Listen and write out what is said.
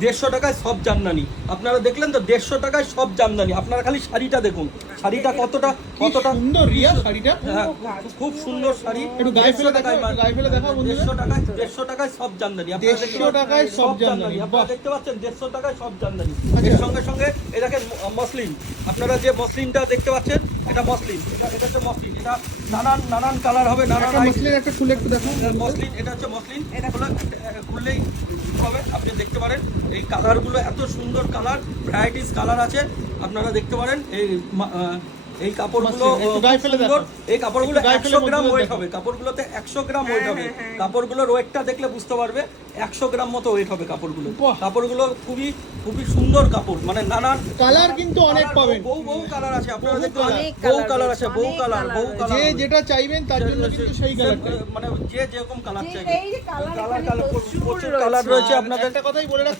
150 টাকায় সব জামদানি। আপনারা দেখলেন তো 150 টাকায় সব জামদানি। আপনারা খালি শাড়িটা দেখুন, শাড়িটা কতটা সুন্দর রিয়া শাড়িটা। হ্যাঁ, খুব সুন্দর শাড়ি। একটু গায়ে ফেলে 150 দেখাও, টাকায় একটু গায়ে ফেলে দেখাও বন্ধুরা। 150 টাকায় সব জামদানি। আপনারা দেখতে 150 টাকায় সব জামদানি, আপনারা বাহ। দেখতে পাচ্ছেন 150 টাকায় সব জামদানি। আচ্ছা। এর সঙ্গে সঙ্গে এই দেখেন মসলিন। আপনারা যে মসলিনটা দেখতে পাচ্ছেন এটা মসলিন, এটা হচ্ছে মসলিন। এটা নানান কালার হবে, নানান একটা মসলিন একটা খুলে একটু দেখাও। মসলিন। এটা হচ্ছে মসলিন, এটা খুললেই হবে, আপনি দেখতে পারেন। এই কালারগুলো এত সুন্দর কালার, ভ্যারাইটিস কালার আছে, আপনারা দেখতে পারেন। এই কাপড়গুলো একটু গায়ে ফেলে সুন্দর। দেখো। এই কাপড়গুলো একটু গায়ে ফেলে 100 গ্রাম বন্ধুদের ওয়েট দেখো। হবে, কাপড়গুলোতে 100 গ্রাম ওয়েট হবে। কাপড়গুলোর ওয়েটটা দেখলে বুঝতে পারবে 100 গ্রাম মতো ওয়েট হবে কাপড়গুলো। বাহ। কাপড়গুলো খুবই সুন্দর কাপড়, মানে নানান কালার কিন্তু অনেক পাবেন। বহু কালার আছে, আপনারা বহু দেখতে colour। পারেন। অনেক বহু colour কালার রয়েছে, আছে, বহু অনেক কালার, colour বহু আছে। কালার যে হবে। যেটা চাইবেন তার জন্য কিন্তু সেই কালারটাই। মানে যে যেরকম কালার চাইবে, এই যে কালার প্রচুর কালার রয়েছে আপনাদের। একটা কথাই বলে রাখতে